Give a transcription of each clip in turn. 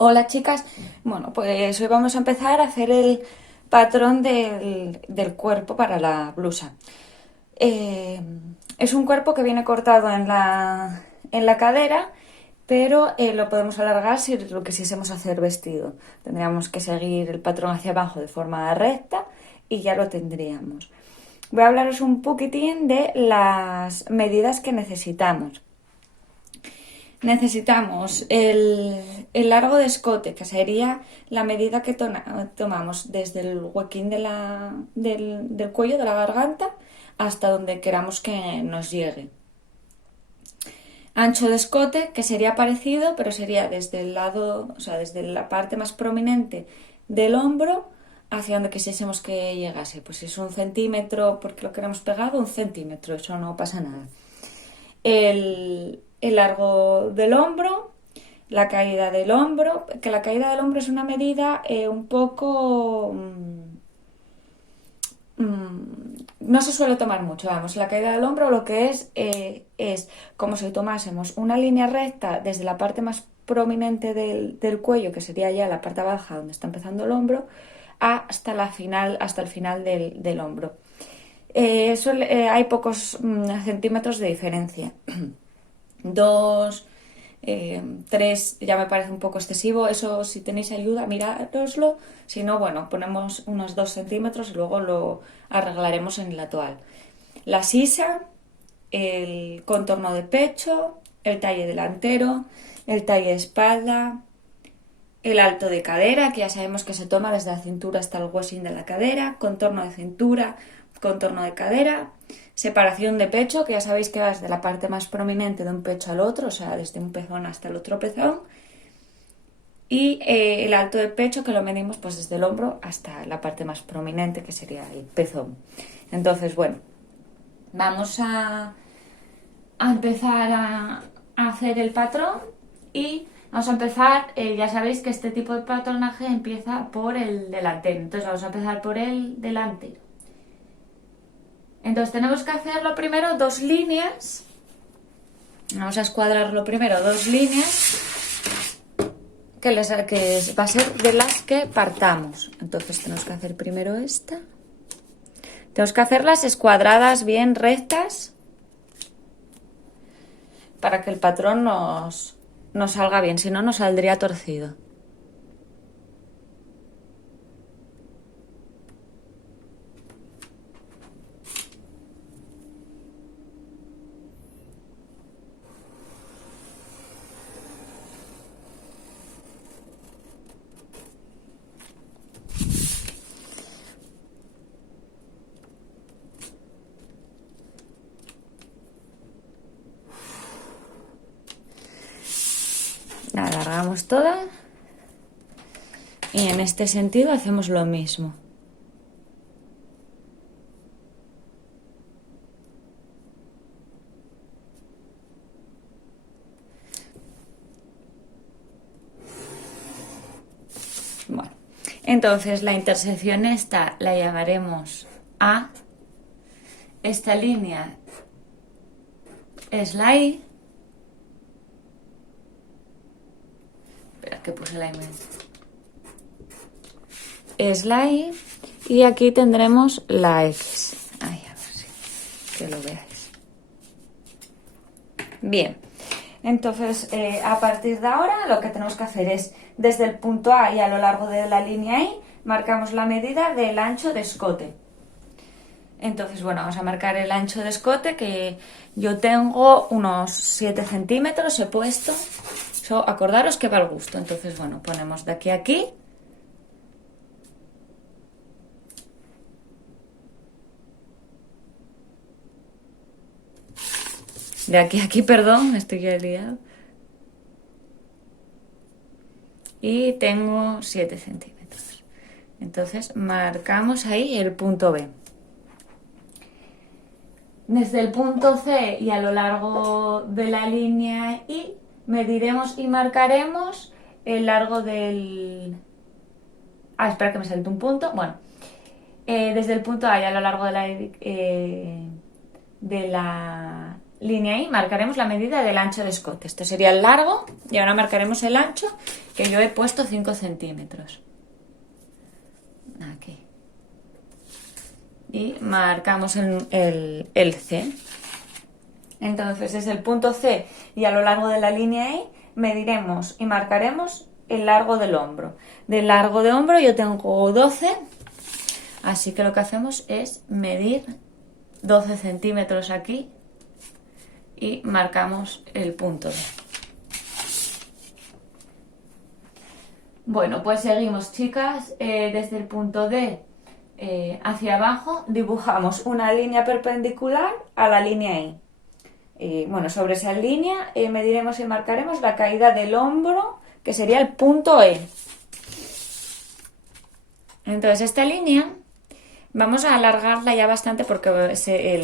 Hola chicas, bueno pues hoy vamos a empezar a hacer el patrón del cuerpo para la blusa. Eh, es un cuerpo que viene cortado en la cadera, pero lo podemos alargar si lo quisiésemos hacer vestido. Tendríamos que seguir el patrón hacia abajo de forma recta y ya lo tendríamos. Voy a hablaros un poquitín de las medidas que necesitamos. Necesitamos el largo de escote, que sería la medida que tomamos desde el huequín del cuello, de la garganta, hasta donde queramos que nos llegue. Ancho de escote, que sería parecido, pero sería desde el lado, o sea, desde la parte más prominente del hombro hacia donde quisiésemos que llegase. Pues si es 1 centímetro porque lo queremos pegado, 1 centímetro, eso no pasa nada. El largo del hombro, la caída del hombro, que la caída del hombro es una medida un poco... no se suele tomar mucho, vamos, la caída del hombro lo que es como si tomásemos una línea recta desde la parte más prominente del cuello, que sería ya la parte baja donde está empezando el hombro, hasta el final del hombro. Hay pocos centímetros de diferencia. 2, 3 ya me parece un poco excesivo. Eso, si tenéis ayuda, mirároslo. Si no, bueno, ponemos unos 2 centímetros y luego lo arreglaremos en la toal. La sisa, el contorno de pecho, el talle delantero, el talle de espalda, el alto de cadera, que ya sabemos que se toma desde la cintura hasta el huesín de la cadera, contorno de cintura, contorno de cadera, separación de pecho, que ya sabéis que va desde la parte más prominente de un pecho al otro, o sea, desde un pezón hasta el otro pezón, y el alto de pecho, que lo medimos pues desde el hombro hasta la parte más prominente, que sería el pezón. Entonces, bueno, vamos a empezar a hacer el patrón y vamos a empezar, ya sabéis que este tipo de patronaje empieza por el delantero, entonces vamos a empezar por el delantero. Entonces tenemos que hacerlo primero 2 líneas, vamos a escuadrarlo primero 2 líneas que va a ser de las que partamos. Entonces tenemos que hacer primero esta, tenemos que hacerlas escuadradas bien rectas para que el patrón nos salga bien, si no nos saldría torcido. La alargamos toda y en este sentido hacemos lo mismo. Bueno, entonces la intersección esta la llamaremos A. Esta línea es la I. Espera, que puse la I. Es la I. Y aquí tendremos la X. Ay, a ver si que lo veáis. Bien. Entonces, a partir de ahora lo que tenemos que hacer es, desde el punto A y a lo largo de la línea I, marcamos la medida del ancho de escote. Entonces, bueno, vamos a marcar el ancho de escote, que yo tengo unos 7 centímetros, he puesto. Eso, acordaros que va al gusto. Entonces, bueno, ponemos de aquí a aquí. De aquí a aquí, perdón, estoy ya liado. Y tengo 7 centímetros. Entonces, marcamos ahí el punto B. Desde el punto C y a lo largo de la línea I mediremos y marcaremos el largo del... Ah, espera que me salte un punto. Bueno, desde el punto A y a lo largo de la línea I marcaremos la medida del ancho de escote. Esto sería el largo y ahora marcaremos el ancho, que yo he puesto 5 centímetros. Aquí. Y marcamos el C. Entonces, desde el punto C y a lo largo de la línea I, mediremos y marcaremos el largo del hombro. Del largo de hombro yo tengo 12, así que lo que hacemos es medir 12 centímetros aquí y marcamos el punto D. Bueno, pues seguimos, chicas. Desde el punto D hacia abajo dibujamos una línea perpendicular a la línea I. Bueno, sobre esa línea mediremos y marcaremos la caída del hombro, que sería el punto E. Entonces, esta línea vamos a alargarla ya bastante porque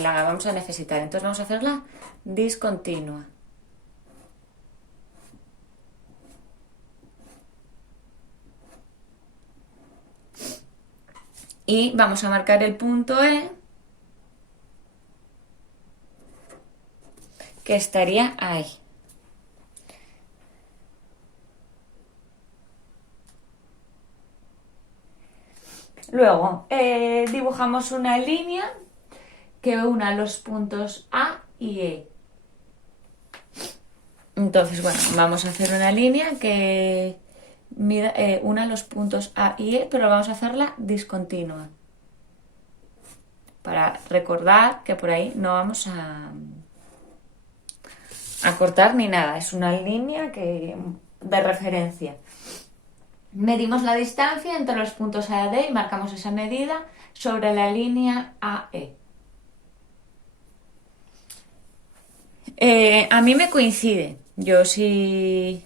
la vamos a necesitar. Entonces, vamos a hacerla discontinua. Y vamos a marcar el punto E, que estaría ahí. Luego dibujamos una línea que una los puntos A y E. Entonces, bueno, vamos a hacer una línea que una los puntos A y E, pero vamos a hacerla discontinua. Para recordar que por ahí no vamos a cortar ni nada, es una línea de referencia. Medimos la distancia entre los puntos A y D y marcamos esa medida sobre la línea AE. A mí me coincide. Yo sí.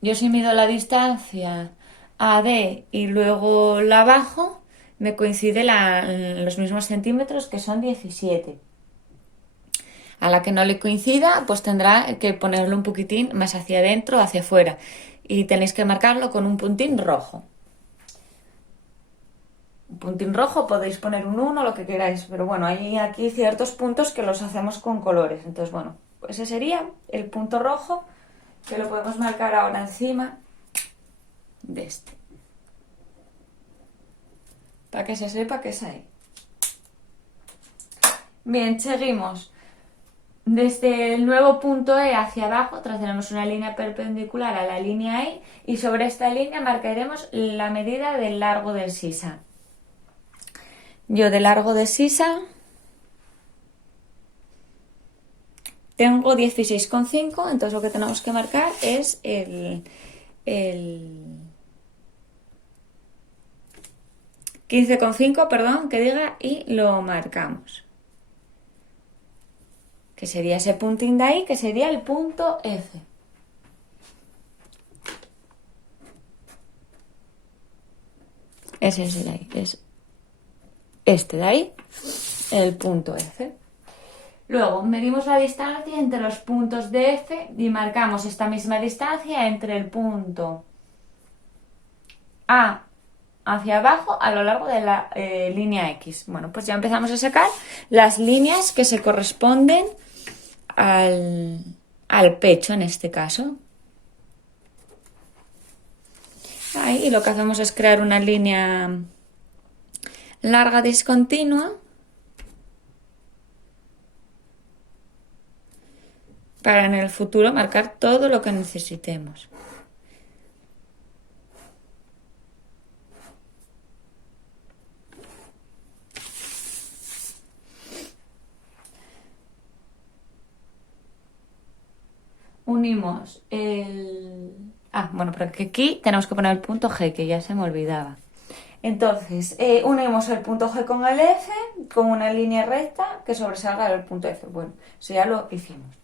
Yo si mido la distancia AD y luego la bajo, me coincide los mismos centímetros, que son 17. A la que no le coincida, pues tendrá que ponerlo un poquitín más hacia adentro o hacia afuera. Y tenéis que marcarlo con un puntín rojo. Un puntín rojo, podéis poner un 1, lo que queráis, pero bueno, hay aquí ciertos puntos que los hacemos con colores. Entonces, bueno, pues ese sería el punto rojo, que lo podemos marcar ahora encima de este. Para que se sepa que es ahí. Bien, seguimos. Desde el nuevo punto E hacia abajo trazaremos una línea perpendicular a la línea I y sobre esta línea marcaremos la medida del largo del sisa. Yo de largo de sisa tengo 16,5, entonces lo que tenemos que marcar es el 15,5, perdón, que diga, y lo marcamos. Que sería ese puntín de ahí, que sería el punto F. Ese es de ahí, es este de ahí, el punto F. Luego medimos la distancia entre los puntos de F y marcamos esta misma distancia entre el punto A hacia abajo a lo largo de la línea X. Bueno, pues ya empezamos a sacar las líneas que se corresponden al pecho en este caso. Ahí, y lo que hacemos es crear una línea larga discontinua para en el futuro marcar todo lo que necesitemos. Unimos bueno, pero aquí tenemos que poner el punto G, que ya se me olvidaba. Entonces, unimos el punto G con el F, con una línea recta que sobresalga del punto F. Bueno, eso ya lo hicimos.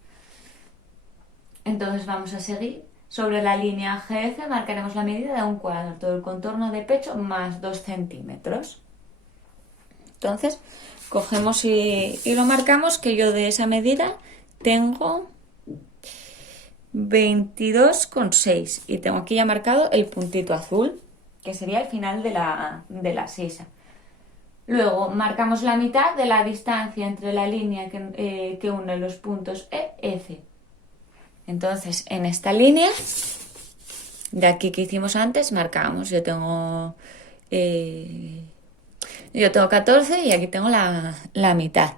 Entonces vamos a seguir. Sobre la línea GF marcaremos la medida de un cuadro, todo el contorno de pecho más 2 centímetros. Entonces, cogemos y lo marcamos, que yo de esa medida tengo 22,6 y tengo aquí ya marcado el puntito azul. que sería el final de la sisa. Luego marcamos la mitad de la distancia entre la línea que une los puntos E, F. Entonces, en esta línea, de aquí que hicimos antes, marcamos. Yo tengo 14 y aquí tengo la mitad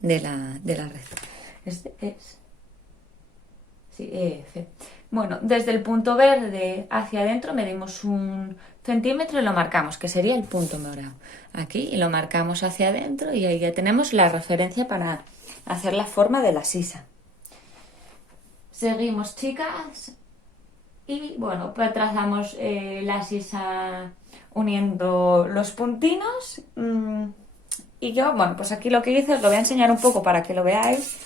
de la red. Este es... Sí, F. Bueno, desde el punto verde hacia adentro medimos 1 centímetro y lo marcamos, que sería el punto morado. Aquí, y lo marcamos hacia adentro y ahí ya tenemos la referencia para hacer la forma de la sisa. Seguimos, chicas, y bueno, pues trazamos la sisa uniendo los puntinos. Y yo, bueno, pues aquí lo que hice os lo voy a enseñar un poco para que lo veáis.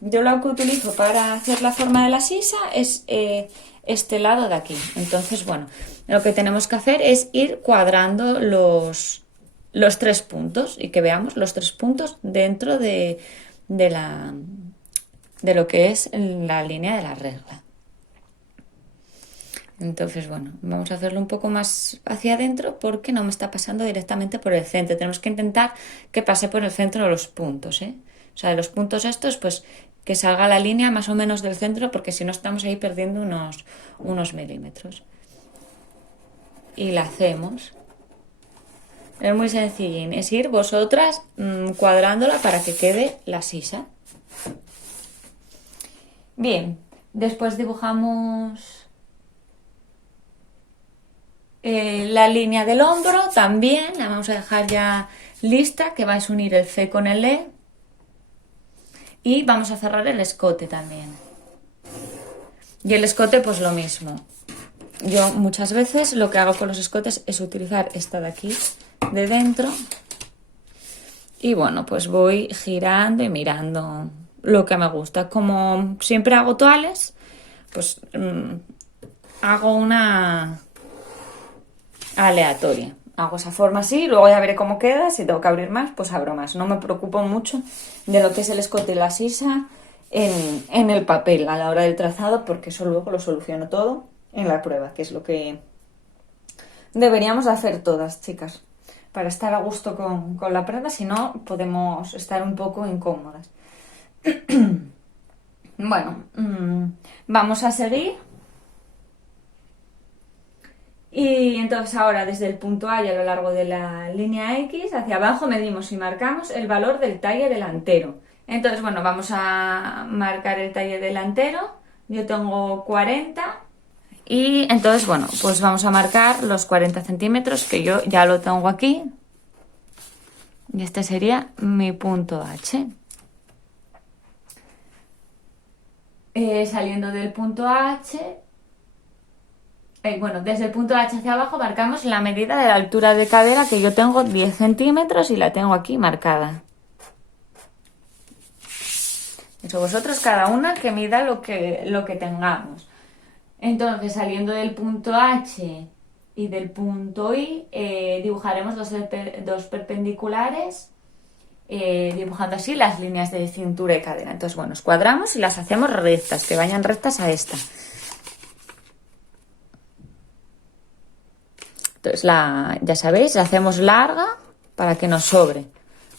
Yo lo que utilizo para hacer la forma de la sisa es este lado de aquí. Entonces, bueno, lo que tenemos que hacer es ir cuadrando los 3 puntos y que veamos los 3 puntos dentro de lo que es la línea de la regla. Entonces, bueno, vamos a hacerlo un poco más hacia adentro porque no me está pasando directamente por el centro. Tenemos que intentar que pase por el centro de los puntos, ¿eh? O sea, de los puntos estos, pues que salga la línea más o menos del centro, porque si no estamos ahí perdiendo unos milímetros. Y la hacemos. Es muy sencillín. Es ir vosotras cuadrándola para que quede la sisa. Bien, después dibujamos la línea del hombro también. La vamos a dejar ya lista, que vais a unir el C con el E. Y vamos a cerrar el escote también. Y el escote pues lo mismo. Yo muchas veces lo que hago con los escotes es utilizar esta de aquí, de dentro. Y bueno, pues voy girando y mirando lo que me gusta. Como siempre hago toales, pues hago una aleatoria. Hago esa forma así, luego ya veré cómo queda. Si tengo que abrir más, pues abro más. No me preocupo mucho de lo que es el escote y la sisa en el papel a la hora del trazado, porque eso luego lo soluciono todo en la prueba, que es lo que deberíamos hacer todas, chicas, para estar a gusto con la prenda. Si no, podemos estar un poco incómodas. Bueno, vamos a seguir. Y entonces ahora desde el punto A y a lo largo de la línea X hacia abajo medimos y marcamos el valor del talle delantero. Entonces, bueno, vamos a marcar el talle delantero. Yo tengo 40 y entonces, bueno, pues vamos a marcar los 40 centímetros, que yo ya lo tengo aquí. Y este sería mi punto H. Saliendo del punto H... bueno, desde el punto H hacia abajo marcamos la medida de la altura de cadera, que yo tengo 10 centímetros y la tengo aquí marcada. Eso, vosotros cada una que mida lo que tengamos. Entonces, saliendo del punto H y del punto I, dibujaremos dos perpendiculares, dibujando así las líneas de cintura y cadera. Entonces, bueno, cuadramos y las hacemos rectas, que vayan rectas a esta. Entonces, ya sabéis, la hacemos larga para que nos sobre.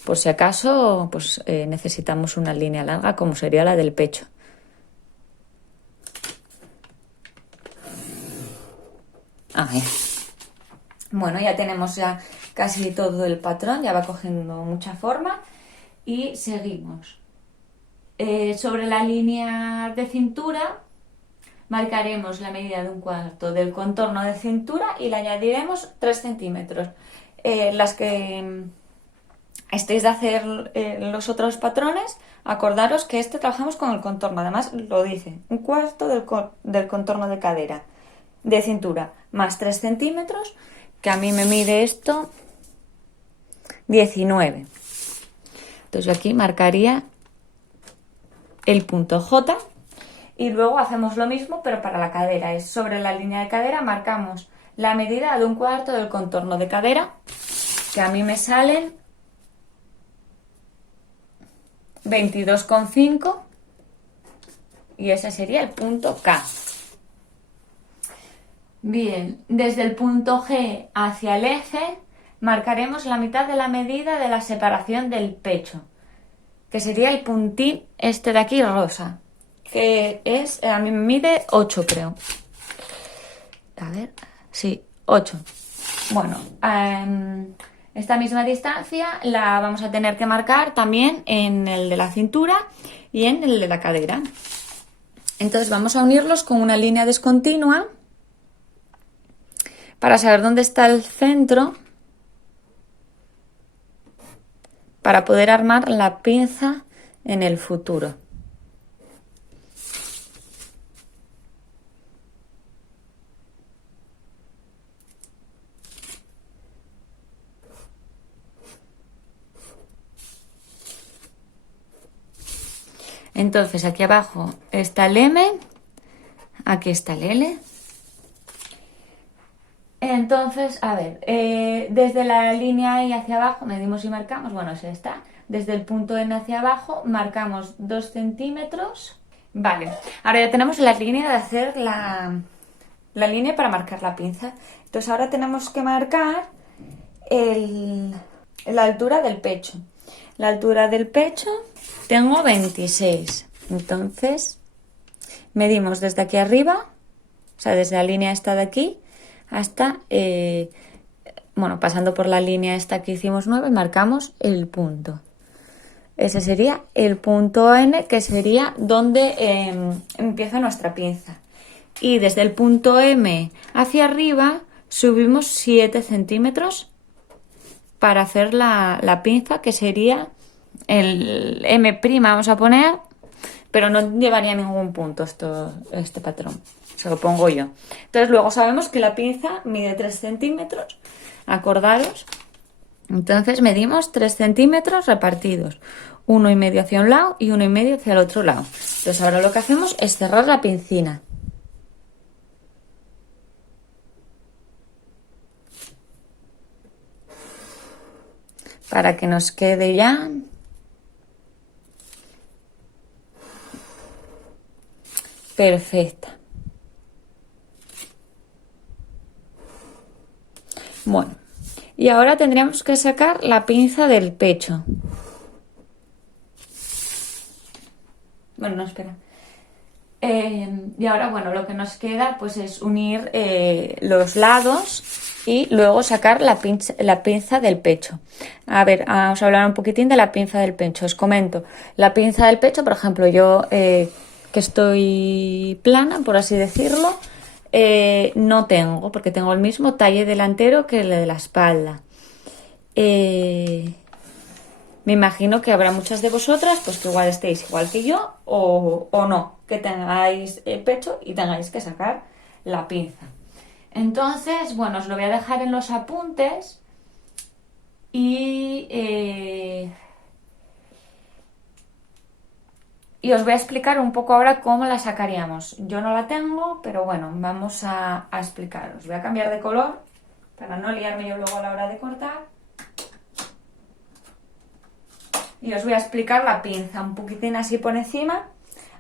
Por si acaso, pues necesitamos una línea larga, como sería la del pecho. Ahí. Bueno, ya tenemos ya casi todo el patrón, ya va cogiendo mucha forma. Y seguimos. Sobre la línea de cintura marcaremos la medida de 1/4 del contorno de cintura y le añadiremos 3 centímetros. Las que estéis de hacer los otros patrones, acordaros que trabajamos con el contorno, además lo dice, 1/4 del contorno de cadera, de cintura, más 3 centímetros, que a mí me mide esto 19. Entonces yo aquí marcaría el punto J. Y luego hacemos lo mismo, pero para la cadera. Es sobre la línea de cadera, marcamos la medida de 1/4 del contorno de cadera, que a mí me salen 22,5 y ese sería el punto K. Bien, desde el punto G hacia el eje marcaremos la mitad de la medida de la separación del pecho, que sería el puntín este de aquí rosa, que es, a mí me mide 8 creo. A ver, sí, 8. Bueno, esta misma distancia la vamos a tener que marcar también en el de la cintura y en el de la cadera. Entonces vamos a unirlos con una línea discontinua para saber dónde está el centro, para poder armar la pinza en el futuro. Entonces aquí abajo está el M, aquí está el L. Entonces, a ver, desde la línea I hacia abajo medimos y marcamos, bueno, ese está. Desde el punto N hacia abajo marcamos 2 centímetros. Vale, ahora ya tenemos la línea de hacer la línea para marcar la pinza. Entonces ahora tenemos que marcar la altura del pecho. La altura del pecho tengo 26. Entonces medimos desde aquí arriba, o sea, desde la línea esta de aquí hasta, bueno, pasando por la línea esta que hicimos 9, marcamos el punto. Ese sería el punto N, que sería donde empieza nuestra pinza. Y desde el punto M hacia arriba subimos 7 centímetros para hacer la pinza, que sería el M', vamos a poner, pero no llevaría ningún punto este patrón, se lo pongo yo. Entonces luego sabemos que la pinza mide 3 centímetros, acordaros. Entonces medimos 3 centímetros repartidos, 1,5 hacia un lado y 1,5 hacia el otro lado. Entonces ahora lo que hacemos es cerrar la pincina. Para que nos quede ya perfecta. Bueno, y ahora tendríamos que sacar la pinza del pecho. Bueno, no, espera. Y ahora, bueno, lo que nos queda pues es unir los lados y luego sacar la pinza del pecho. A ver, vamos a hablar un poquitín de la pinza del pecho. Os comento, la pinza del pecho, por ejemplo, yo que estoy plana, por así decirlo, no tengo, porque tengo el mismo talle delantero que el de la espalda. Me imagino que habrá muchas de vosotras pues que igual estéis igual que yo o no, que tengáis el pecho y tengáis que sacar la pinza. Entonces, bueno, os lo voy a dejar en los apuntes y os voy a explicar un poco ahora cómo la sacaríamos. Yo no la tengo, pero bueno, vamos a explicaros. Voy a cambiar de color para no liarme yo luego a la hora de cortar. Y os voy a explicar la pinza un poquitín así por encima,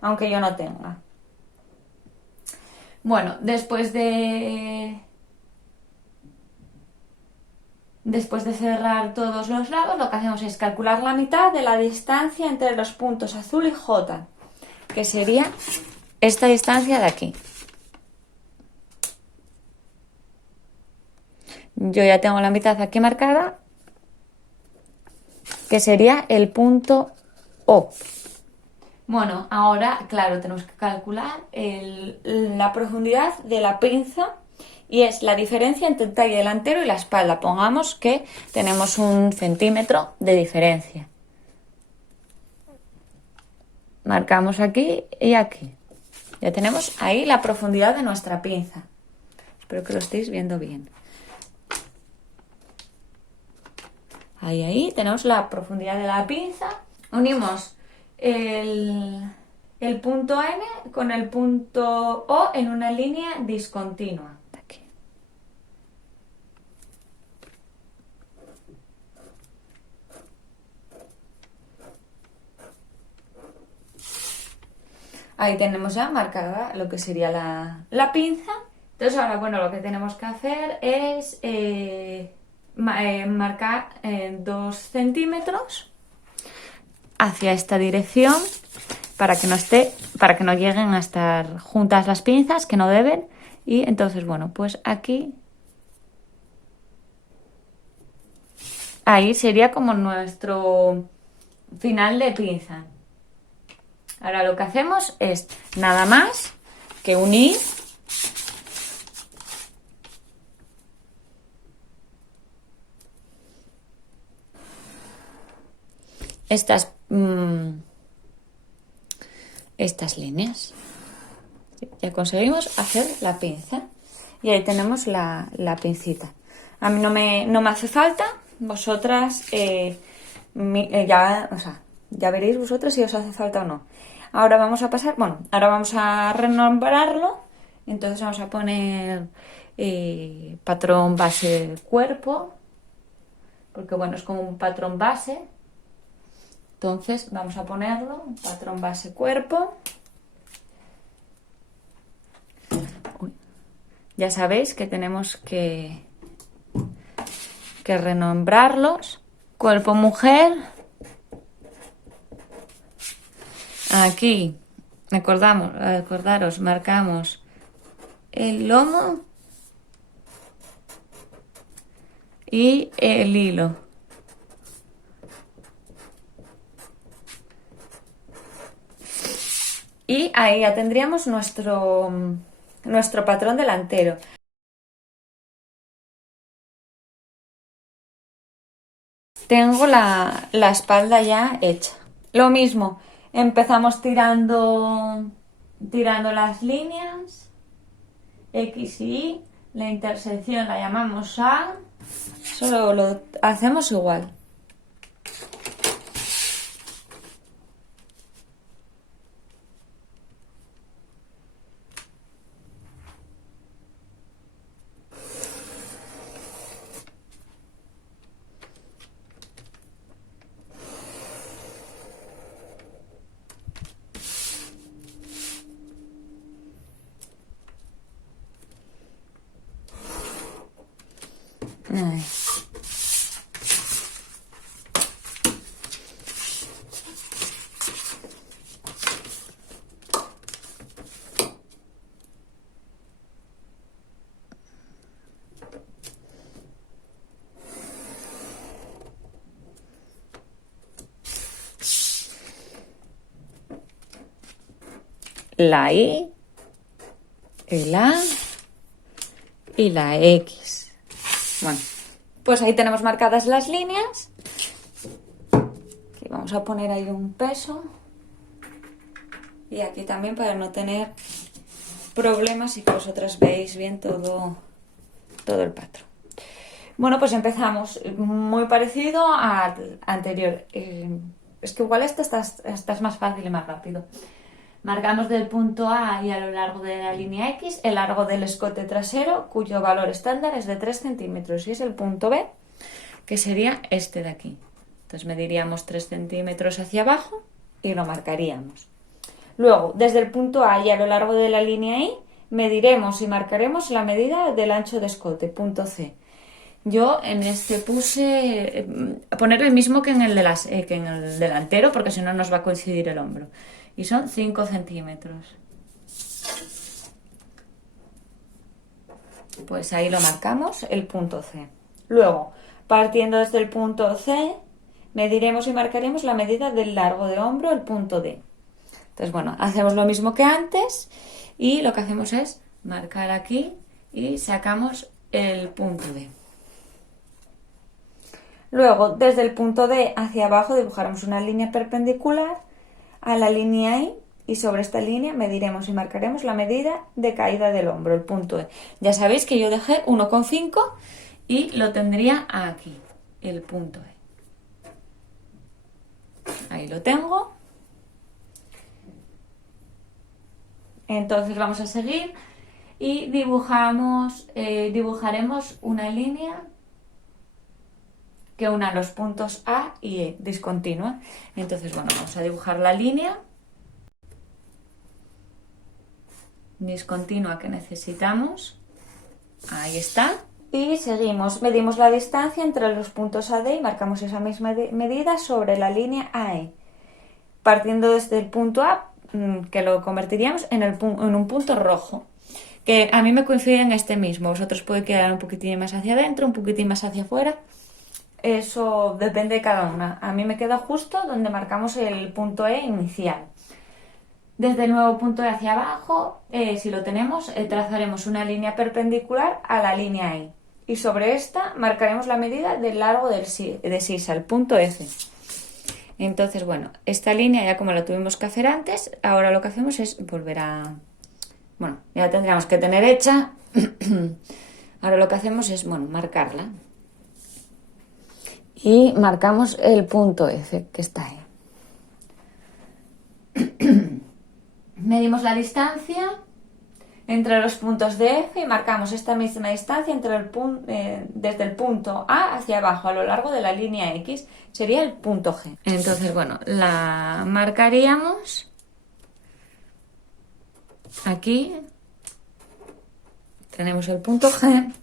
aunque yo no tenga. Bueno, después de cerrar todos los lados, lo que hacemos es calcular la mitad de la distancia entre los puntos azul y J, que sería esta distancia de aquí. Yo ya tengo la mitad aquí marcada, que sería el punto O. Bueno, ahora, claro, tenemos que calcular la profundidad de la pinza y es la diferencia entre el talle delantero y la espalda. Pongamos que tenemos 1 centímetro de diferencia. Marcamos aquí y aquí. Ya tenemos ahí la profundidad de nuestra pinza. Espero que lo estéis viendo bien. Ahí tenemos la profundidad de la pinza. Unimos el punto N con el punto O en una línea discontinua. Aquí. Ahí tenemos ya marcada lo que sería la pinza Entonces ahora, bueno, lo que tenemos que hacer es marcar 2 centímetros hacia esta dirección para que no para que no lleguen a estar juntas las pinzas, que no deben. Y entonces, bueno, pues aquí, ahí sería como nuestro final de pinza. Ahora lo que hacemos es nada más que unir estas, estas líneas. Ya conseguimos hacer la pinza y ahí tenemos la pincita. A mí no me hace falta, vosotras ya veréis vosotras si os hace falta o no. Ahora vamos a pasar, bueno, ahora vamos a renombrarlo. Entonces vamos a poner patrón base cuerpo, porque bueno, es como un patrón base. Entonces vamos a ponerlo, patrón base cuerpo. Ya sabéis que tenemos que renombrarlos. Cuerpo mujer. Aquí, acordaros, marcamos el lomo y el hilo. Y ahí ya tendríamos nuestro patrón delantero. Tengo la espalda ya hecha. Lo mismo, empezamos tirando las líneas, X y Y, la intersección la llamamos A, solo lo hacemos igual. Ahí. La Y, el A y la X. Bueno, pues ahí tenemos marcadas las líneas. Aquí vamos a poner ahí un peso. Y aquí también para no tener problemas y que vosotras veáis bien todo el patrón. Bueno, pues empezamos muy parecido al anterior. Es que igual esta es más fácil y más rápido. Marcamos del punto A y a lo largo de la línea X el largo del escote trasero, cuyo valor estándar es de 3 centímetros, y es el punto B, que sería este de aquí. Entonces mediríamos 3 centímetros hacia abajo y lo marcaríamos. Luego, desde el punto A y a lo largo de la línea Y, mediremos y marcaremos la medida del ancho de escote, punto C. Yo en este puse poner el mismo que en el delantero, porque si no nos va a coincidir el hombro. Y son 5 centímetros. Pues ahí lo marcamos, el punto C. Luego, partiendo desde el punto C, mediremos y marcaremos la medida del largo de hombro, el punto D. Entonces, bueno, hacemos lo mismo que antes y lo que hacemos es marcar aquí y sacamos el punto D. Luego, desde el punto D hacia abajo dibujaremos una línea perpendicular a la línea y sobre esta línea mediremos y marcaremos la medida de caída del hombro, el punto E. Ya sabéis que yo dejé 1,5 y lo tendría aquí, el punto E. Ahí lo tengo. Entonces vamos a seguir y dibujaremos una línea que una los puntos A y E, discontinua. Entonces, bueno, vamos a dibujar la línea discontinua que necesitamos. Ahí está. Y seguimos, medimos la distancia entre los puntos A, D y marcamos esa misma medida sobre la línea AE. Partiendo desde el punto A, que lo convertiríamos en un punto rojo. Que a mí me coincide en este mismo. Vosotros podéis quedar un poquitín más hacia adentro, un poquitín más hacia afuera. Eso depende de cada una. A mí me queda justo donde marcamos el punto E inicial. Desde el nuevo punto E hacia abajo, si lo tenemos, trazaremos una línea perpendicular a la línea I. Y sobre esta marcaremos la medida del largo de sisa, el punto F. Entonces, bueno, esta línea ya como la tuvimos que hacer antes, ahora lo que hacemos es volver a... Bueno, ya la tendríamos que tener hecha. Ahora lo que hacemos es, bueno, marcarla. Y marcamos el punto F, que está ahí. Medimos la distancia entre los puntos de F y marcamos esta misma distancia desde el punto A hacia abajo a lo largo de la línea X. Sería el punto G. Entonces, bueno, la marcaríamos aquí. Tenemos el punto G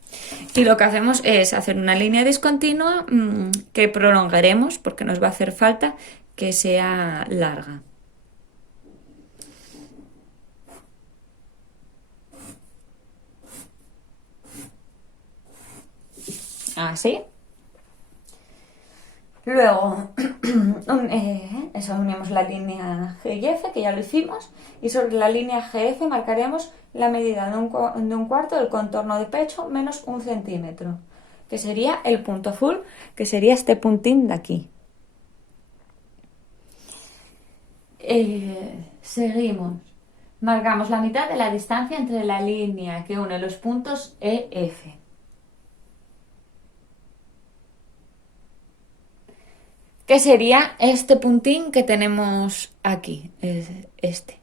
y lo que hacemos es hacer una línea discontinua que prolongaremos porque nos va a hacer falta que sea larga. Así. Luego, eso, unimos la línea G y F, que ya lo hicimos, y sobre la línea GF marcaremos la medida de un cuarto del contorno de pecho menos 1 centímetro, que sería el punto azul, que sería este puntín de aquí. Seguimos. Marcamos la mitad de la distancia entre la línea que une los puntos E, F. Que sería este puntín que tenemos aquí, este.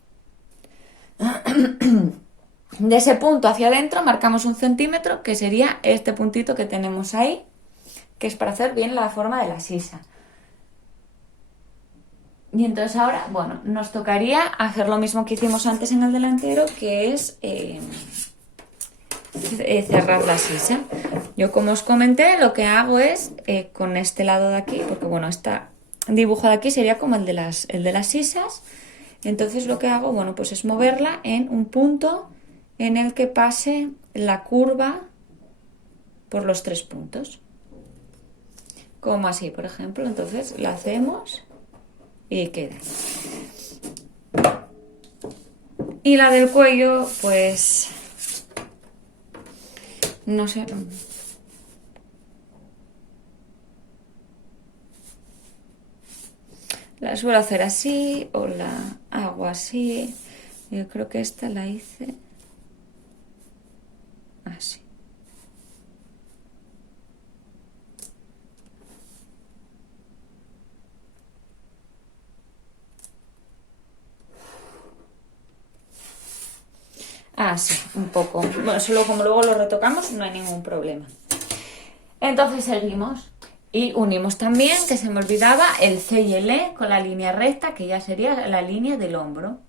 De ese punto hacia adentro marcamos 1 centímetro, que sería este puntito que tenemos ahí, que es para hacer bien la forma de la sisa. Y entonces ahora, bueno, nos tocaría hacer lo mismo que hicimos antes en el delantero, que es cerrar la sisa. Yo, como os comenté, lo que hago es con este lado de aquí, porque bueno, este dibujo de aquí sería como el de las sisas. Entonces lo que hago, bueno, pues es moverla en un punto en el que pase la curva por los 3 puntos. Como así, por ejemplo. Entonces la hacemos y queda. Y la del cuello, pues... no sé. La suelo hacer así o la hago así. Yo creo que esta la hice así. Así, un poco. Bueno, solo como luego lo retocamos no hay ningún problema. Entonces seguimos. Y unimos también, que se me olvidaba, el C y el E con la línea recta, que ya sería la línea del hombro.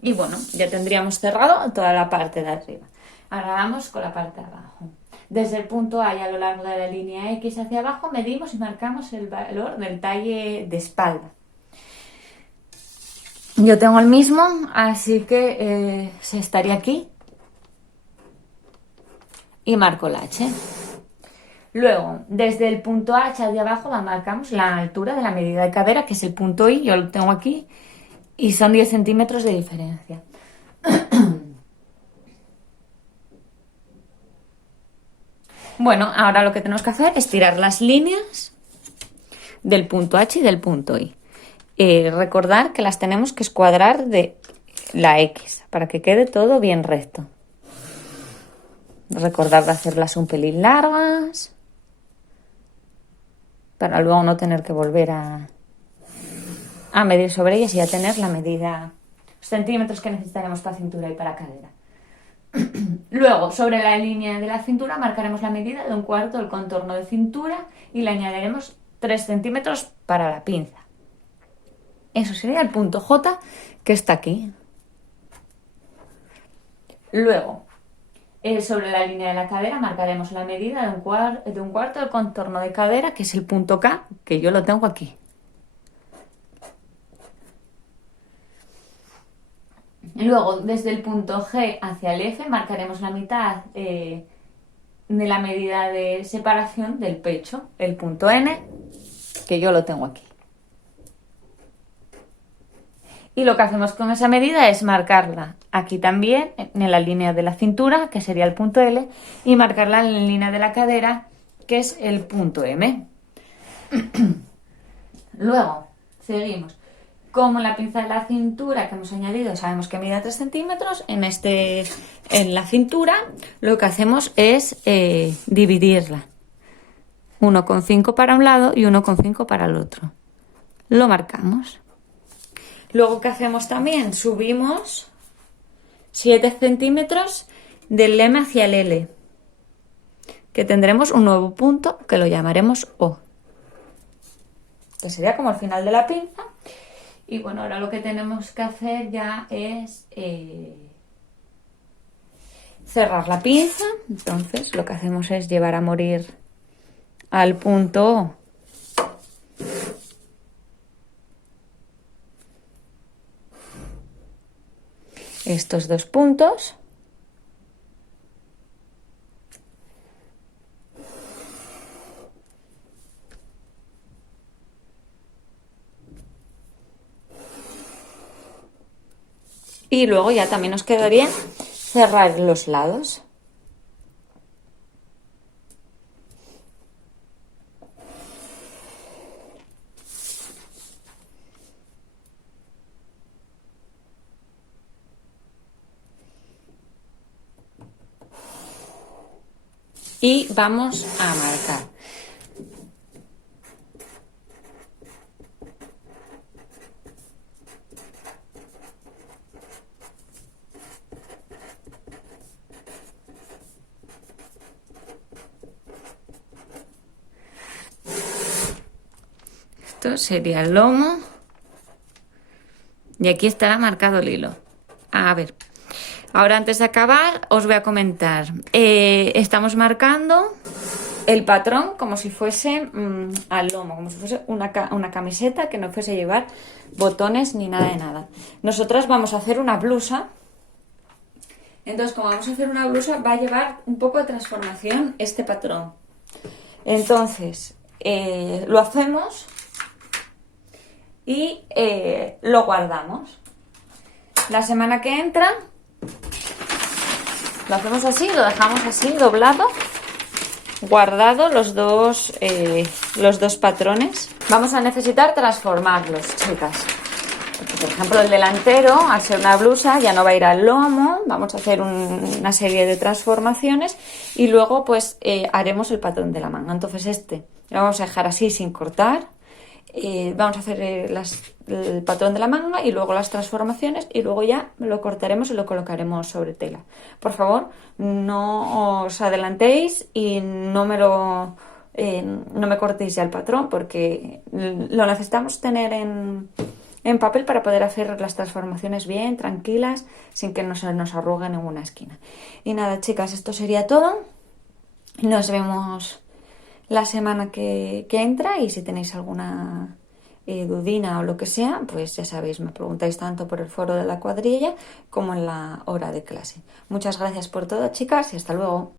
Y bueno, ya tendríamos cerrado toda la parte de arriba. Ahora vamos con la parte de abajo. Desde el punto A y a lo largo de la línea X hacia abajo medimos y marcamos el valor del talle de espalda. Yo tengo el mismo, así que se estaría aquí. Y marco la H. Luego, desde el punto H hacia abajo marcamos la altura de la medida de cadera, que es el punto I, yo lo tengo aquí, y son 10 centímetros de diferencia. Bueno, ahora lo que tenemos que hacer es tirar las líneas del punto H y del punto I. Recordar que las tenemos que escuadrar de la X, para que quede todo bien recto. Recordar de hacerlas un pelín largas para luego no tener que volver a medir sobre ellas y ya tener la medida, los centímetros que necesitaremos para cintura y para cadera. Luego, sobre la línea de la cintura marcaremos la medida de un cuarto del contorno de cintura y le añadiremos 3 centímetros para la pinza. Eso sería el punto J, que está aquí. Luego, sobre la línea de la cadera marcaremos la medida de un cuarto del contorno de cadera, que es el punto K, que yo lo tengo aquí. Luego, desde el punto G hacia el F, marcaremos la mitad de la medida de separación del pecho, el punto N, que yo lo tengo aquí. Y lo que hacemos con esa medida es marcarla aquí también, en la línea de la cintura, que sería el punto L, y marcarla en la línea de la cadera, que es el punto M. Luego, seguimos. Como la pinza de la cintura que hemos añadido sabemos que mide 3 centímetros, en la cintura lo que hacemos es dividirla. 1,5 para un lado y 1,5 para el otro. Lo marcamos. Luego, ¿qué hacemos también? Subimos 7 centímetros del M hacia el L, que tendremos un nuevo punto que lo llamaremos O, que sería como el final de la pinza. Y bueno, ahora lo que tenemos que hacer ya es cerrar la pinza. Entonces lo que hacemos es llevar a morir al punto O. Estos dos puntos. Y luego ya también nos quedaría cerrar los lados. Y vamos a marcar. Esto sería el lomo. Y aquí estará marcado el hilo. A ver. Ahora, antes de acabar, os voy a comentar. Estamos marcando el patrón como si fuese al lomo, como si fuese una camiseta que no fuese llevar botones ni nada de nada. Nosotras vamos a hacer una blusa. Entonces, como vamos a hacer una blusa, va a llevar un poco de transformación este patrón. Entonces, lo hacemos y lo guardamos. La semana que entra lo hacemos así, lo dejamos así doblado, guardado los dos patrones. Vamos a necesitar transformarlos, chicas. Porque, por ejemplo, el delantero, al ser una blusa, ya no va a ir al lomo. Vamos a hacer una serie de transformaciones y luego pues haremos el patrón de la manga. Entonces lo vamos a dejar así sin cortar. Vamos a hacer el patrón de la manga y luego las transformaciones y luego ya lo cortaremos y lo colocaremos sobre tela. Por favor, no os adelantéis y no me cortéis ya el patrón, porque lo necesitamos tener en papel para poder hacer las transformaciones bien, tranquilas, sin que se nos arrugue ninguna esquina. Y nada, chicas, esto sería todo. Nos vemos la semana que entra, y si tenéis alguna dudina o lo que sea, pues ya sabéis, me preguntáis tanto por el foro de la cuadrilla como en la hora de clase. Muchas gracias por todo, chicas, y hasta luego.